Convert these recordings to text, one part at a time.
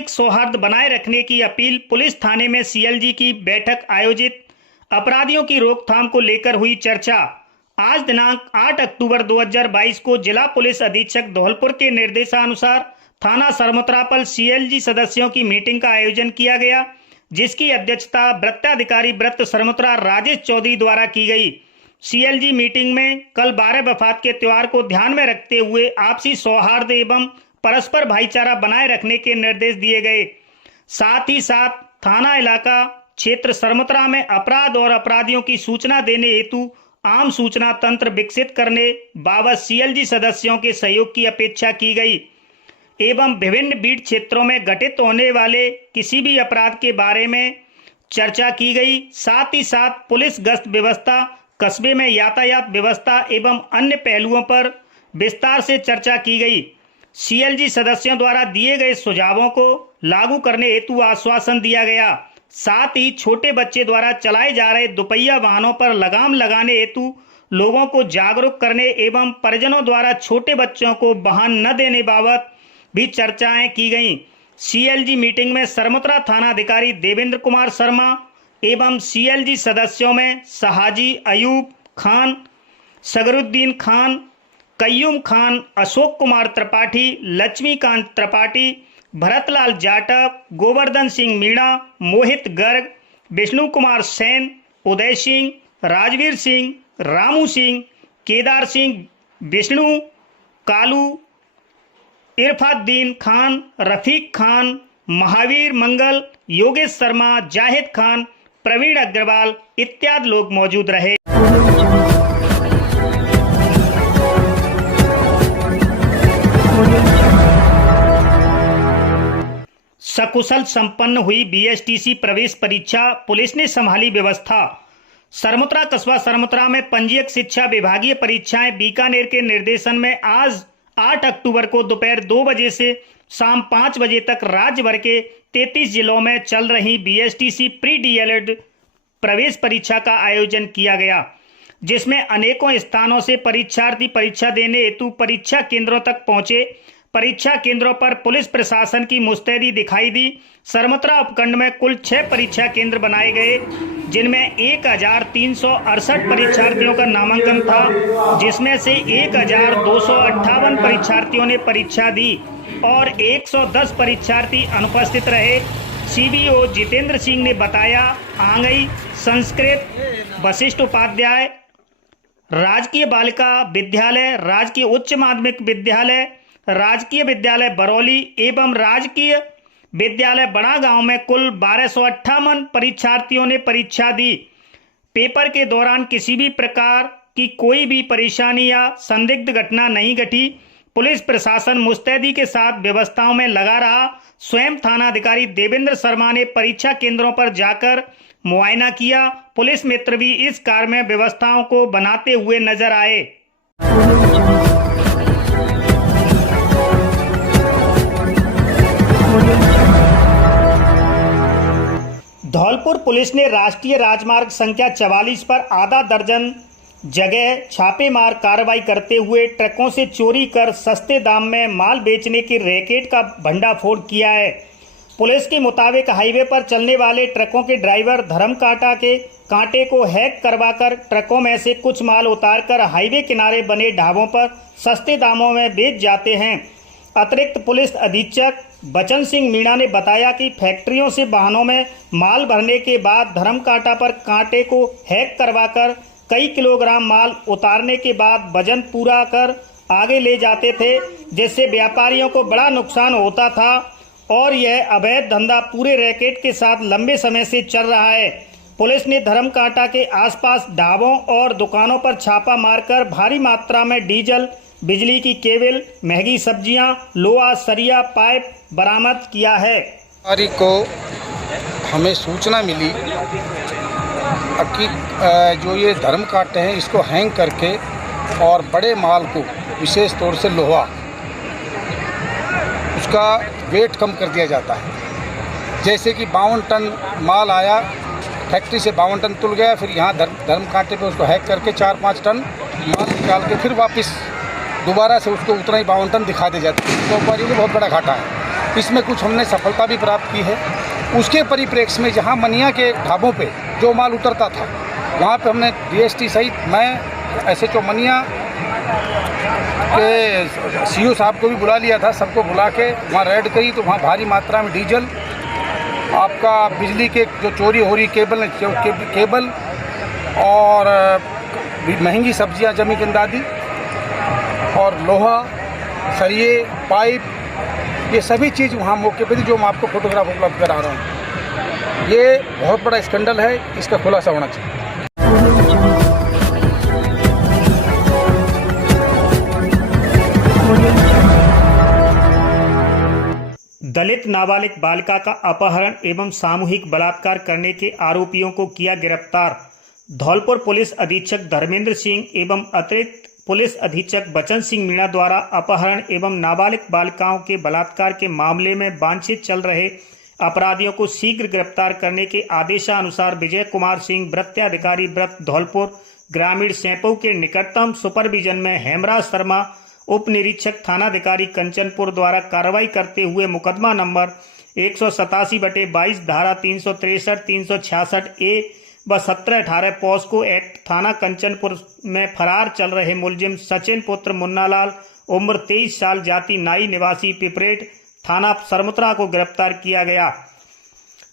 सामाजिक सौहार्द बनाए रखने की अपील। पुलिस थाने में सीएलजी की बैठक आयोजित। अपराधियों की रोकथाम को लेकर हुई चर्चा। आज दिनांक 8 अक्टूबर 2022 को जिला पुलिस अधीक्षक धौलपुर के निर्देशानुसार थाना सरमुत्रापल सीएलजी सदस्यों की मीटिंग का आयोजन किया गया, जिसकी अध्यक्षता वृत्ताधिकारी वृत्त सरमुत्रा राजेश चौधरी द्वारा की गई। सीएलजी मीटिंग में कल 12 वफात के त्योहार को ध्यान में रखते हुए आपसी सौहार्द एवं परस्पर भाईचारा बनाए रखने के निर्देश दिए गए। साथ ही साथ थाना इलाका क्षेत्र सरमुत्रा में अपराध और अपराधियों की सूचना देने हेतु आम सूचना तंत्र विकसित करने बाबत सीएलजी सदस्यों के सहयोग की अपेक्षा की गई एवं विभिन्न बीट क्षेत्रों में घटित होने वाले किसी भी अपराध के बारे में चर्चा की गई। साथ ही साथ पुलिस गश्त व्यवस्था, कस्बे में यातायात व्यवस्था एवं अन्य पहलुओं पर विस्तार से चर्चा की गई। सीएलजी सदस्यों द्वारा दिए गए सुझावों को लागू करने हेतु आश्वासन दिया गया। साथ ही छोटे बच्चे द्वारा चलाए जा रहे दुपहिया वाहनों पर लगाम लगाने हेतु लोगों को जागरूक करने एवं परिजनों द्वारा छोटे बच्चों को वाहन न देने बाबत भी चर्चाएं की गईं। सीएलजी मीटिंग में सरमुत्रा थानाधिकारी देवेंद्र कुमार शर्मा एवं सीएलजी सदस्यों में सहाजी अयूब खान, सगरुद्दीन खान, कय्यूम खान, अशोक कुमार त्रिपाठी, लक्ष्मीकांत त्रिपाठी, भरतलाल जाटव, गोवर्धन सिंह मीणा, मोहित गर्ग, विष्णु कुमार सेन, उदय सिंह, राजवीर सिंह, रामू सिंह, केदार सिंह, विष्णु, कालू, इरफाद्दीन खान, रफीक खान, महावीर मंगल, योगेश शर्मा, जाहिद खान, प्रवीण अग्रवाल इत्यादि लोग मौजूद रहे। सकुशल संपन्न हुई बीएसटीसी प्रवेश परीक्षा, पुलिस ने संभाली व्यवस्था। सरमुत्रा कस्बा सरमुत्रा में पंजीयक शिक्षा विभागीय परीक्षाएं बीकानेर के निर्देशन में आज 8 अक्टूबर को दोपहर 2 बजे से शाम 5 बजे तक राज्य भर के 33 जिलों में चल रही बीएसटीसी प्री डीएलएड प्रवेश परीक्षा का आयोजन किया गया, जिसमें अनेकों स्थानों से परीक्षार्थी परीक्षा देने हेतु परीक्षा केंद्रों तक पहुंचे। परीक्षा केंद्रों पर पुलिस प्रशासन की मुस्तैदी दिखाई दी। सरमुत्रा उपखंड में कुल 6 परीक्षा केंद्र बनाए गए, जिनमें 1368 परीक्षार्थियों का नामांकन था, जिसमें से 1258 परीक्षार्थियों ने परीक्षा दी और 110 परीक्षार्थी अनुपस्थित रहे। सीबीओ जितेंद्र सिंह ने बताया, आंगई, संस्कृत, वशिष्ठ उपाध्याय, राजकीय बालिका विद्यालय, राजकीय उच्च माध्यमिक विद्यालय, राजकीय विद्यालय बरौली एवं राजकीय विद्यालय बड़ा गांव में कुल 1258 परीक्षार्थियों ने परीक्षा दी। पेपर के दौरान किसी भी प्रकार की कोई भी परेशानी या संदिग्ध घटना नहीं घटी। पुलिस प्रशासन मुस्तैदी के साथ व्यवस्थाओं में लगा रहा। स्वयं थानाधिकारी देवेंद्र शर्मा ने परीक्षा केंद्रों पर जाकर मुआयना किया। पुलिस मित्र भी इस कार्य में व्यवस्थाओं को बनाते हुए नजर आए। धौलपुर पुलिस ने राष्ट्रीय राजमार्ग संख्या 44 पर आधा दर्जन जगह छापेमार कार्रवाई करते हुए ट्रकों से चोरी कर सस्ते दाम में माल बेचने के रैकेट का भंडाफोड़ किया है। पुलिस के मुताबिक हाईवे पर चलने वाले ट्रकों के ड्राइवर धर्म कांटे को हैक करवाकर ट्रकों में से कुछ माल उतारकर हाईवे किनारे बने ढाबों पर सस्ते दामों में बेच जाते हैं। अतिरिक्त पुलिस अधीक्षक बचन सिंह मीणा ने बताया कि फैक्ट्रियों से वाहनों में माल भरने के बाद धर्म कांटा पर कांटे को हैक करवाकर कई किलोग्राम माल उतारने के बाद वजन पूरा कर आगे ले जाते थे, जिससे व्यापारियों को बड़ा नुकसान होता था और यह अवैध धंधा पूरे रैकेट के साथ लंबे समय से चल रहा है। पुलिस ने धर्म कांटा के आसपास ढाबों और दुकानों पर छापा मारकर भारी मात्रा में डीजल, बिजली की केबल, महंगी सब्जियां, लोहा, सरिया, पाइप बरामद किया है। तारीख को हमें सूचना मिली कि जो ये धर्म कांटे हैं इसको हैंग करके और बड़े माल को, विशेष तौर से लोहा, उसका वेट कम कर दिया जाता है। जैसे कि 52 टन माल आया, फैक्ट्री से 52 टन तुल गया, फिर यहाँ धर्म कांटे पे उसको हैक करके 4-5 टन माल निकाल के फिर वापस दोबारा से उसको उतना ही 52 टन दिखा दे जाता है। व्यापारियों को बहुत बड़ा घाटा है। इसमें कुछ हमने सफलता भी प्राप्त की है। उसके परिप्रेक्ष्य में जहाँ मनिया के ढाबों पे जो माल उतरता था वहाँ पे हमने DST सहित मैं SHO मनिया के CO साहब को भी बुला लिया था। सबको बुला के वहाँ रेड करी तो वहाँ भारी मात्रा में डीजल, आपका बिजली के जो चोरी हो रही केबल और महंगी सब्जियां जमी के अंदादी और लोहा, सरिये, पाइप, ये सभी चीज़ वहाँ मौके पे थी, जो मैं आपको फोटोग्राफ उपलब्ध करा रहा हूँ। ये बहुत बड़ा स्कैंडल है, इसका खुलासा होना चाहिए। दलित नाबालिग बालिका का अपहरण एवं सामूहिक बलात्कार करने के आरोपियों को किया गिरफ्तार। धौलपुर पुलिस अधीक्षक धर्मेंद्र सिंह एवं अतिरिक्त पुलिस अधीक्षक बचन सिंह मीणा द्वारा अपहरण एवं नाबालिग बालिकाओं के बलात्कार के मामले में वांछित चल रहे अपराधियों को शीघ्र गिरफ्तार करने के आदेशानुसार विजय कुमार सिंह वृत्ताधिकारी वृत्त धौलपुर ग्रामीण सैंपऊ के निकटतम सुपरविजन में हेमराज शर्मा उप निरीक्षक थानाधिकारी कंचनपुर द्वारा कार्रवाई करते हुए मुकदमा नंबर 187/22 धारा 363, 366 ए व 17-18 पॉस्को एक्ट थाना कंचनपुर में फरार चल रहे मुलजिम सचिन पुत्र मुन्नालाल उम्र 23 साल जाति नाई निवासी पिपरेट थाना सरमुत्रा को गिरफ्तार किया गया।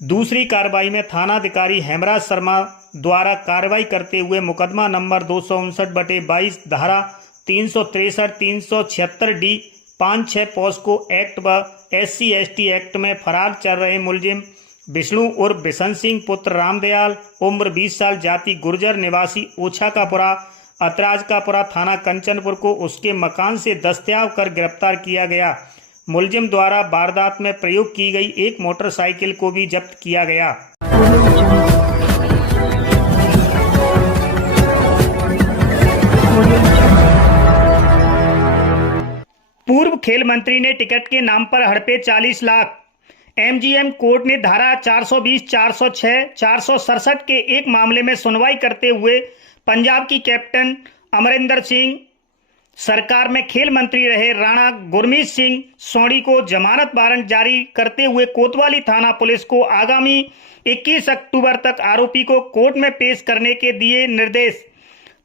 दूसरी कार्रवाई में थानाधिकारी हेमराज शर्मा द्वारा कार्रवाई करते हुए मुकदमा नंबर 259/22 धारा 363, 376 डी 5-6 पॉस्को एक्ट व SC/ST एक्ट में फरार चल रहे मुलजिम विष्णु उर्फ बिशन सिंह पुत्र रामदयाल उम्र 20 साल जाति गुर्जर निवासी ओछा कापुरा अतराज कापुरा थाना कंचनपुर को उसके मकान से दस्तयाब कर गिरफ्तार किया गया। मुलजिम द्वारा वारदात में प्रयोग की गई एक मोटरसाइकिल को भी जब्त किया गया। पूर्व खेल मंत्री ने टिकट के नाम पर हड़पे 40 लाख। MGM कोर्ट ने धारा 420, 406, 467 के एक मामले में सुनवाई करते हुए पंजाब की कैप्टन अमरिंदर सिंह सरकार में खेल मंत्री रहे राणा गुरमीत सिंह सोनी को जमानत वारंट जारी करते हुए कोतवाली थाना पुलिस को आगामी 21 अक्टूबर तक आरोपी को कोर्ट में पेश करने के दिए निर्देश।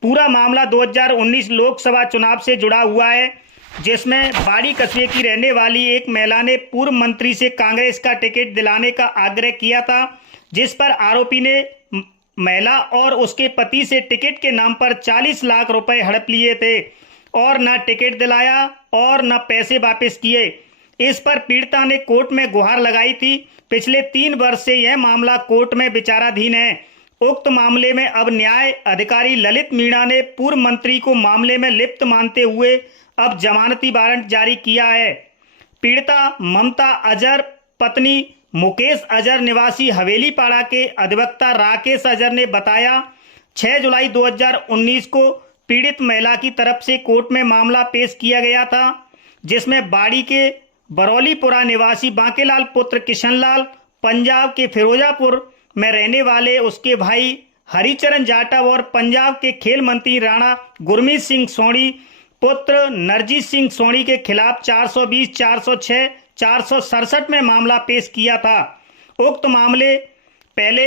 पूरा मामला 2019 लोकसभा चुनाव से जुड़ा हुआ है, जिसमें बाड़ी कस्बे की रहने वाली एक महिला ने पूर्व मंत्री से कांग्रेस का टिकट दिलाने का आग्रह किया था, जिस पर आरोपी ने महिला और उसके पति से टिकट के नाम पर 40 लाख रुपए हड़प लिए थे और न टिकट दिलाया और न पैसे वापस किए। इस पर पीड़िता ने कोर्ट में गुहार लगाई थी। पिछले 3 वर्ष से यह मामला कोर्ट में विचाराधीन है। उक्त मामले में अब न्याय अधिकारी ललित मीणा ने पूर्व मंत्री को मामले में लिप्त मानते हुए अब जमानती वारंट जारी किया है। पीड़िता ममता अजहर पत्नी मुकेश अजहर निवासी हवेली पाड़ा के अधिवक्ता राकेश अजहर ने बताया 6 जुलाई 2019 को पीड़ित महिला की तरफ से कोर्ट में मामला पेश किया गया था, जिसमें बाड़ी के बरौलीपुरा निवासी बांकेलाल पुत्र किशनलाल पंजाब के फिरोजापुर में रहने वाले उसके भाई हरिचरण जाटव और पंजाब के खेल मंत्री राणा गुरमीत सिंह सोनी पुत्र नरजीत सिंह सोनी के खिलाफ 420, 406, 467 में मामला पेश किया था। उक्त मामले पहले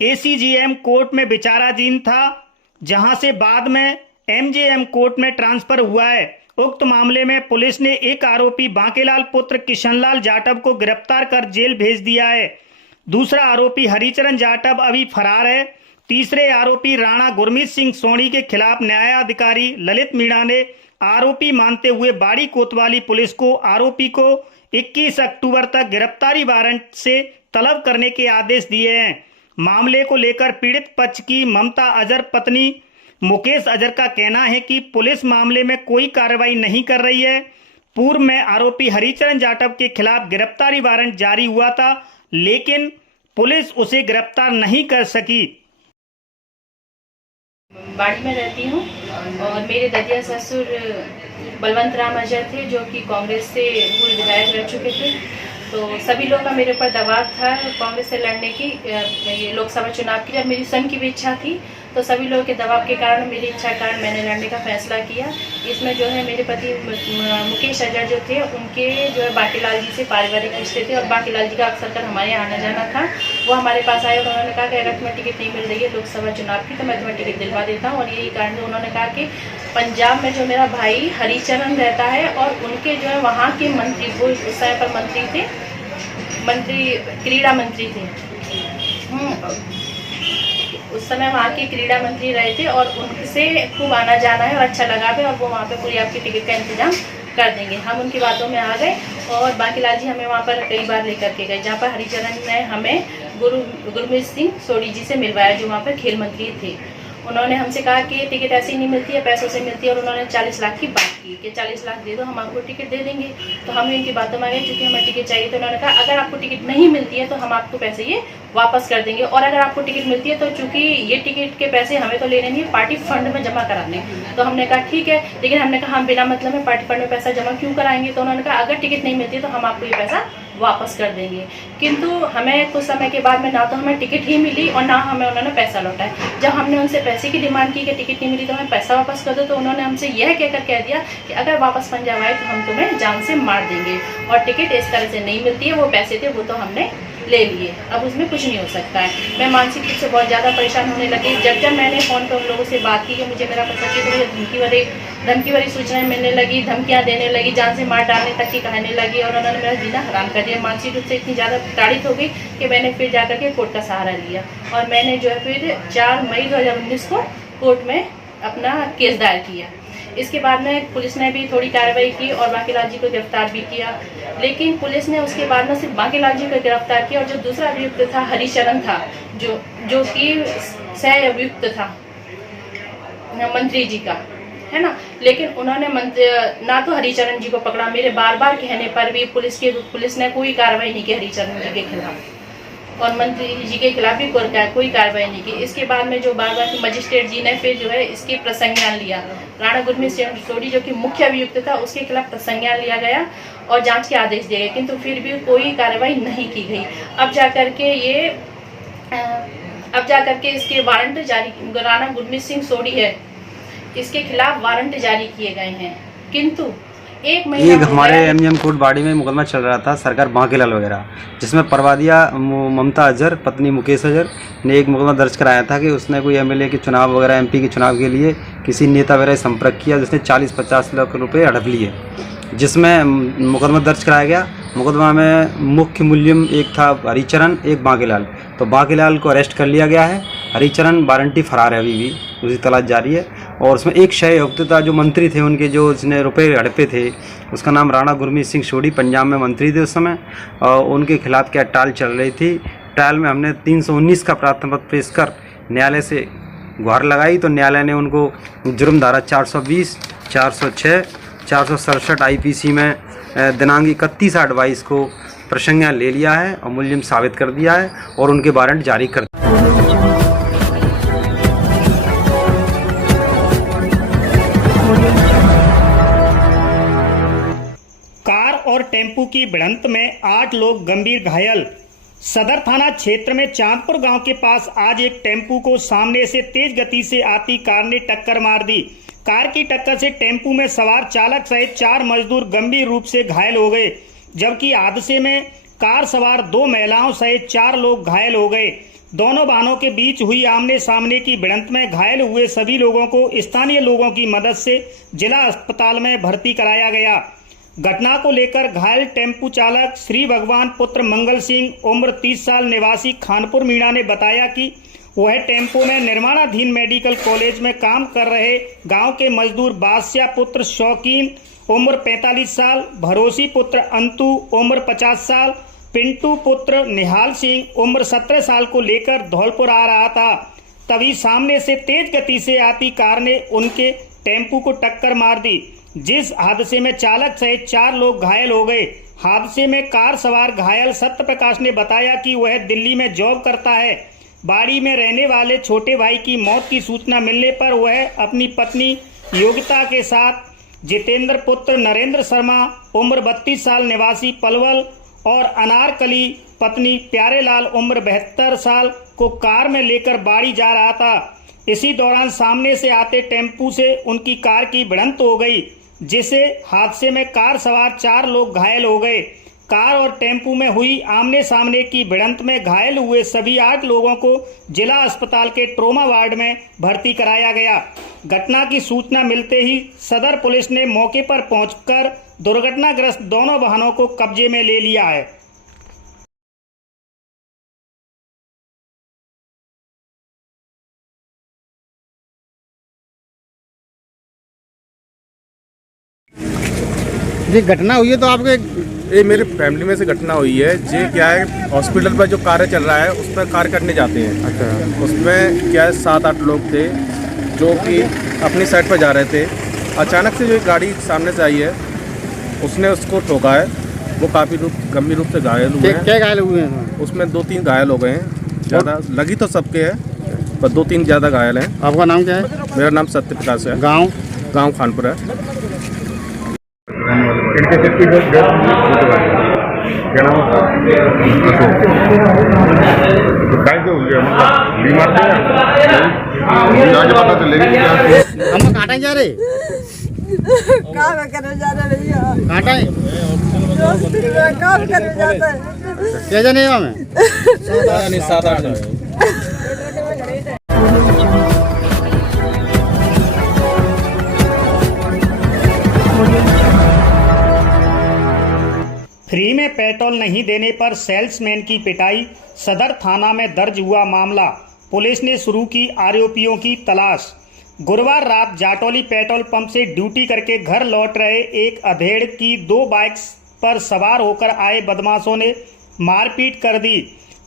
ACGM कोर्ट में विचाराधीन था, जहां से बाद में MGM कोर्ट में ट्रांसफर हुआ है। उक्त मामले में पुलिस ने एक आरोपी बांकेलाल पुत्र किशनलाल जाटव को गिरफ्तार कर जेल भेज दिया है। दूसरा आरोपी हरिचरण जाटव अभी फरार है। तीसरे आरोपी राणा गुरमीत सिंह सोनी के खिलाफ न्यायाधिकारी ललित मीणा ने आरोपी मानते हुए बाड़ी कोतवाली पुलिस को आरोपी को 21 अक्टूबर तक गिरफ्तारी वारंट से तलब करने के आदेश दिए हैं। मामले को लेकर पीड़ित पक्ष की ममता अजहर पत्नी मुकेश अजहर का कहना है कि पुलिस मामले में कोई कार्रवाई नहीं कर रही है। पूर्व में आरोपी हरिचरण जाटव के खिलाफ गिरफ्तारी वारंट जारी हुआ था, लेकिन पुलिस उसे गिरफ्तार नहीं कर सकी। बाड़ी में रहती हूँ और मेरे ददिया ससुर बलवंत राम अजहर थे, जो कि कांग्रेस से पूर्व विधायक रह चुके थे। तो सभी लोग का मेरे ऊपर दबाव था कांग्रेस से लड़ने की, ये लोकसभा चुनाव की। जब मेरी स्वयं की भी इच्छा थी तो सभी लोगों के दबाव के कारण, मेरी इच्छा के कारण मैंने लड़ने का फैसला किया। इसमें जो है मेरे पति मुकेश अजहर जो थे, उनके जो है बाकीलाल जी से पारिवारिक रिश्ते थे और बाकीलाल जी का अक्सर कर हमारे आना जाना था। वो हमारे पास आए और उन्होंने कहा कि अगर तुम्हें टिकट नहीं मिल रही है लोकसभा चुनाव की तो मैं तुम्हें टिकट दिलवा देता हूँ। और यही कारण है, उन्होंने कहा कि पंजाब में जो मेरा भाई हरिचरण रहता है और उनके जो है वहाँ के मंत्री, वो उस समय पर मंत्री थे, क्रीड़ा मंत्री थे, उस समय वहाँ के क्रीड़ा मंत्री रहे थे और उनसे खूब आना जाना है और अच्छा लगा भी, और वो वहाँ पे पूरी आपकी टिकट का इंतजाम कर देंगे। हम उनकी बातों में आ गए और बाकीलाल जी हमें वहाँ पर कई बार लेकर के गए, जहाँ पर हरिचरण ने हमें गुरमीत सिंह सोढ़ी जी से मिलवाया, जो वहाँ पर खेल मंत्री थे। उन्होंने हमसे कहा कि टिकट ऐसे ही नहीं मिलती है, पैसों से मिलती है, और उन्होंने 40 लाख की बात की कि 40 लाख दे दो, हम आपको टिकट दे देंगे। तो हम इनकी बातों में आ गए, चूँकि हमें टिकट चाहिए। तो उन्होंने कहा अगर आपको टिकट नहीं मिलती है तो हम आपको पैसे ये वापस कर देंगे, और अगर आपको टिकट मिलती है तो चूँकि ये टिकट के पैसे हमें तो लेने नहीं है, पार्टी फंड में जमा कराने। तो हमने कहा ठीक है, लेकिन हमने कहा हम बिना मतलब में पार्टी फंड में पैसा जमा क्यों कराएंगे। तो उन्होंने कहा अगर टिकट नहीं मिलती है तो हम आपको ये पैसा वापस कर देंगे। किंतु हमें कुछ समय के बाद में ना तो हमें टिकट ही मिली और ना हमें उन्होंने पैसा लौटाया। जब हमने उनसे पैसे की डिमांड की कि टिकट नहीं मिली तो हमें पैसा वापस कर दो, तो उन्होंने हमसे यह कहकर कह दिया कि अगर वापस पंजाब आए तो हम तुम्हें जान से मार देंगे, और टिकट इस तरह से नहीं मिलती है, वो पैसे थे वो तो हमने ले लिए, अब उसमें कुछ नहीं हो सकता है। मैं मानसिक रूप से बहुत ज़्यादा परेशान होने लगी। जब मैंने फ़ोन पर उन लोगों से बात की कि मुझे मेरा पैसा चाहिए, तो मुझे धमकी भरी सूचनाएं मिलने लगी, धमकियां देने लगी, जान से मार डालने तक की कहने लगी, और उन्होंने मेरा जीना हराम कर दिया। मानसिक रूप से इतनी ज़्यादा प्रताड़ित हो गई कि मैंने फिर जाकर के कोर्ट का सहारा लिया, और मैंने जो है फिर 4 मई 2019 को कोर्ट में अपना केस दायर किया। इसके बाद में पुलिस ने भी थोड़ी कार्रवाई की और बाकीलाल जी को गिरफ्तार भी किया, लेकिन पुलिस ने उसके बाद में सिर्फ बाकीलाल जी को गिरफ्तार किया, और जो दूसरा अभियुक्त था हरिचरण था, जो कि सह अभियुक्त था मंत्री जी का, है ना, लेकिन उन्होंने ना तो हरिचरण जी को पकड़ा। मेरे बार बार कहने पर भी पुलिस ने कोई कार्रवाई नहीं की हरिचरण जी के खिलाफ, और मंत्री जी के खिलाफ भी कोई कार्रवाई नहीं की। इसके बाद में जो बार बार मजिस्ट्रेट जी ने फिर जो है इसकी प्रसंज्ञान लिया। राणा गुरमीत सिंह सोढ़ी जो कि मुख्य अभियुक्त था, उसके खिलाफ प्रसंज्ञान लिया गया और जांच के आदेश दिए गए, किंतु फिर भी कोई कार्रवाई नहीं की गई। अब जाकर के इसके वारंट जारी, राणा गुरमीत सिंह सोढ़ी है, इसके खिलाफ वारंट जारी किए गए हैं, किंतु एक हमारे एमजीएम कोर्ट बाड़ी में मुकदमा चल रहा था सरकार बांकीलाल वगैरह, जिसमें परवादिया ममता अजहर पत्नी मुकेश अजहर ने एक मुकदमा दर्ज कराया था कि उसने कोई एमएलए के चुनाव वगैरह, एमपी के चुनाव के लिए किसी नेता वगैरह से संपर्क किया, जिसने 40-50 लाख रुपए हड़प लिए, जिसमें मुकदमा दर्ज कराया गया। मुकदमा में मुख्य मुलजिम एक था हरिचरण, एक बांकीलाल। तो बांकीलाल को अरेस्ट कर लिया गया है, हरिचरण वारंटी फरार है, अभी भी उसकी तलाश जारी है। और उसमें एक शय अभियुक्त था जो मंत्री थे उनके, जो जिसने रुपए हड़पे थे, उसका नाम राणा गुरमीत सिंह सोढ़ी, पंजाब में मंत्री थे उस समय, और उनके खिलाफ क्या ट्रायल चल रही थी। ट्रायल में हमने 319 का प्रार्थना पत्र पेश कर न्यायालय से गुहार लगाई, तो न्यायालय ने उनको जुर्म धारा 420, 406, 467 IPC में दिनांक 31/22 को प्रसंज्ञान ले लिया है और मुलजिम साबित कर दिया है और उनके वारंट जारी कर दिया। कार और टेम्पू की भिड़ंत में 8 लोग गंभीर घायल। सदर थाना क्षेत्र में चांदपुर गांव के पास आज एक टेम्पू को सामने से तेज गति से आती कार ने टक्कर मार दी। कार की टक्कर से टेम्पू में सवार चालक सहित 4 मजदूर गंभीर रूप से घायल हो गए, जबकि हादसे में कार सवार 2 महिलाओं सहित 4 लोग घायल हो गए। दोनों वाहनों के बीच हुई आमने सामने की भिड़ंत में घायल हुए सभी लोगों को स्थानीय लोगों की मदद से जिला अस्पताल में भर्ती कराया गया। घटना को लेकर घायल टेम्पू चालक श्री भगवान पुत्र मंगल सिंह उम्र 30 साल निवासी खानपुर मीणा ने बताया कि वह टेम्पो में निर्माणाधीन मेडिकल कॉलेज में काम कर रहे गांव के मजदूर बादशाह पुत्र शौकीन उम्र 45 साल, भरोसी पुत्र अंतु उम्र 50 साल, पिंटू पुत्र निहाल सिंह उम्र 17 साल को लेकर धौलपुर आ रहा था। तभी सामने से तेज गति से आती कार ने उनके टेम्पू को टक्कर मार दी, जिस हादसे में चालक सहित 4 लोग घायल हो गए। हादसे में कार सवार घायल सत्य प्रकाश ने बताया कि वह दिल्ली में जॉब करता है। बाड़ी में रहने वाले छोटे भाई की मौत की सूचना मिलने पर वह अपनी पत्नी योगिता के साथ जितेंद्र पुत्र नरेंद्र शर्मा उम्र 32 साल निवासी पलवल और अनारकली पत्नी प्यारेलाल उम्र 72 साल को कार में लेकर बाड़ी जा रहा था। इसी दौरान सामने से आते टेम्पू से उनकी कार की भिड़ंत हो गई, जिससे हादसे में कार सवार 4 लोग घायल हो गए। कार और टेम्पू में हुई आमने सामने की भिड़ंत में घायल हुए सभी 8 लोगों को जिला अस्पताल के ट्रॉमा वार्ड में भर्ती कराया गया। घटना की सूचना मिलते ही सदर पुलिस ने मौके पर पहुंचकर दुर्घटनाग्रस्त दोनों वाहनों को कब्जे में ले लिया है। ये घटना हुई है तो आपके ये मेरे फैमिली में से घटना हुई है। ये क्या है, हॉस्पिटल पर जो कार्य चल रहा है उस पर कार्य करने जाते हैं। अच्छा। उसमें क्या है 7-8 लोग थे जो कि अपनी साइड पर जा रहे थे। अचानक से जो गाड़ी सामने से आई है उसने उसको ठोका है। वो काफ़ी गंभीर रूप से घायल हुए हैं। क्या घायल हुए हैं? उसमें 2-3 घायल हो गए हैं। ज़्यादा लगी तो सबके है, पर 2-3 ज़्यादा घायल हैं। आपका नाम क्या है? मेरा नाम सत्य प्रकाश है। गाँव खानपुर है। हम काटा जा रहे काम करने जा रहे भैया। काटा है काम करने जाता है। क्या जाने हमें 7-8 फ्री में पेट्रोल नहीं देने पर सेल्समैन की पिटाई, सदर थाना में दर्ज हुआ मामला। पुलिस ने शुरू की आरोपियों की तलाश। गुरुवार रात जाटौली पेट्रोल पंप से ड्यूटी करके घर लौट रहे एक अधेड़ की 2 बाइक्स पर सवार होकर आए बदमाशों ने मारपीट कर दी।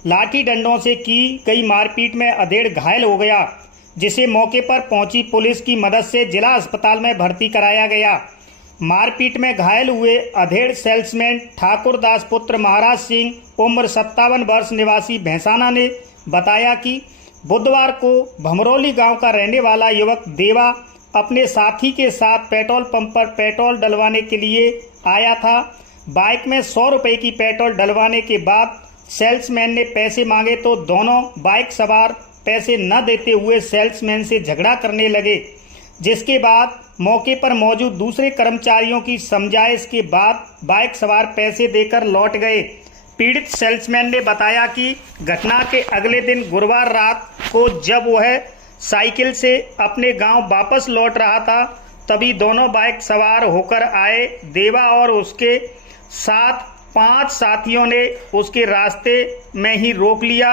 लाठी डंडों से की गई मारपीट में अधेड़ घायल हो गया, जिसे मौके पर पहुंची पुलिस की मदद से जिला अस्पताल में भर्ती कराया गया। मारपीट में घायल हुए अधेड़ सेल्समैन ठाकुर दास पुत्र महाराज सिंह उम्र 57 वर्ष निवासी भैंसाना ने बताया कि बुधवार को भमरौली गांव का रहने वाला युवक देवा अपने साथी के साथ पेट्रोल पंप पर पेट्रोल डलवाने के लिए आया था। बाइक में 100 रुपये की पेट्रोल डलवाने के बाद सेल्समैन ने पैसे मांगे तो दोनों बाइक सवार पैसे न देते हुए सेल्समैन से झगड़ा करने लगे, जिसके बाद मौके पर मौजूद दूसरे कर्मचारियों की समझाइश के बाद बाइक सवार पैसे देकर लौट गए। पीड़ित सेल्समैन ने बताया कि घटना के अगले दिन गुरुवार रात को जब वह साइकिल से अपने गांव वापस लौट रहा था, तभी दोनों बाइक सवार होकर आए। देवा और उसके साथ 5 साथियों ने उसके रास्ते में ही रोक लिया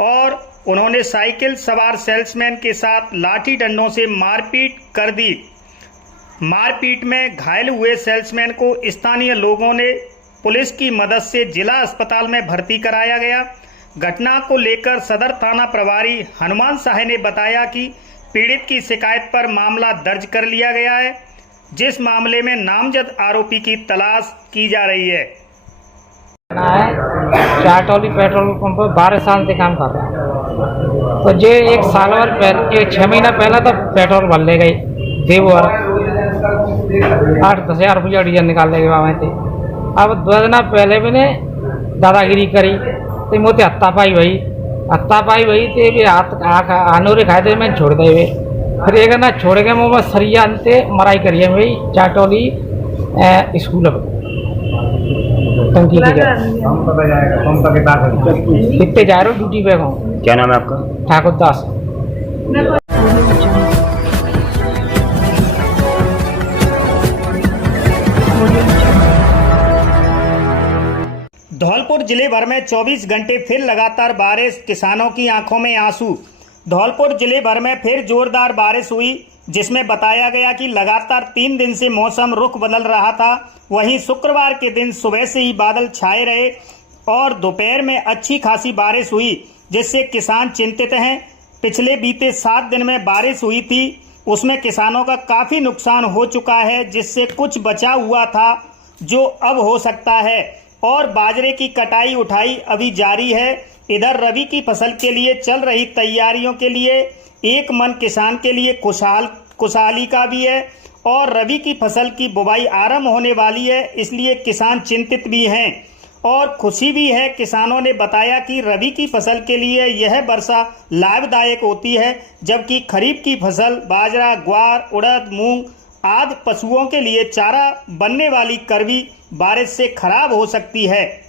और उन्होंने साइकिल सवार सेल्समैन के साथ लाठी डंडों से मारपीट कर दी। मारपीट में घायल हुए सेल्समैन को स्थानीय लोगों ने पुलिस की मदद से जिला अस्पताल में भर्ती कराया गया। घटना को लेकर सदर थाना प्रभारी हनुमान साहे ने बताया कि पीड़ित की शिकायत पर मामला दर्ज कर लिया गया है, जिस मामले में नामजद आरोपी की तलाश की जा रही है। जाटौली पेट्रोल पंप पर 12 साल से काम कर रहा है। तो जे 1 साल और पहले 6 महीना पहले तो पेट्रोल भर ले गई देव और 8-10 हज़ार रुपया डीजल निकाल ले गए थे। अब 2 दिन पहले मैंने दादागिरी करी तो मोते हत्ता पाई भाई तो भी हाथ आनूरे खाए थे, मैं छोड़ दे हुए फिर एक ना छोड़ के मैं सरिया अंते मराई करी है भाई जाटौली स्कूल टंकी कितने जा रहे हो ड्यूटी पे? क्या नाम है आपका? ठाकुर दास। धौलपुर जिले भर में 24 घंटे फिर लगातार बारिश, किसानों की आंखों में आंसू। धौलपुर जिले भर में फिर जोरदार बारिश हुई, जिसमें बताया गया कि लगातार 3 दिन से मौसम रुख बदल रहा था। वहीं शुक्रवार के दिन सुबह से ही बादल छाए रहे और दोपहर में अच्छी खासी बारिश हुई, जिससे किसान चिंतित हैं। पिछले बीते 7 दिन में बारिश हुई थी, उसमें किसानों का काफ़ी नुकसान हो चुका है, जिससे कुछ बचा हुआ था जो अब हो सकता है। और बाजरे की कटाई उठाई अभी जारी है। इधर रबी की फसल के लिए चल रही तैयारियों के लिए एक मन किसान के लिए खुशहाली का भी है और रबी की फसल की बुवाई आरंभ होने वाली है, इसलिए किसान चिंतित भी हैं। और खुशी भी है। किसानों ने बताया कि रबी की फसल के लिए यह वर्षा लाभदायक होती है, जबकि खरीफ की फसल बाजरा, ग्वार, उड़द, मूंग आदि पशुओं के लिए चारा बनने वाली करवी बारिश से खराब हो सकती है।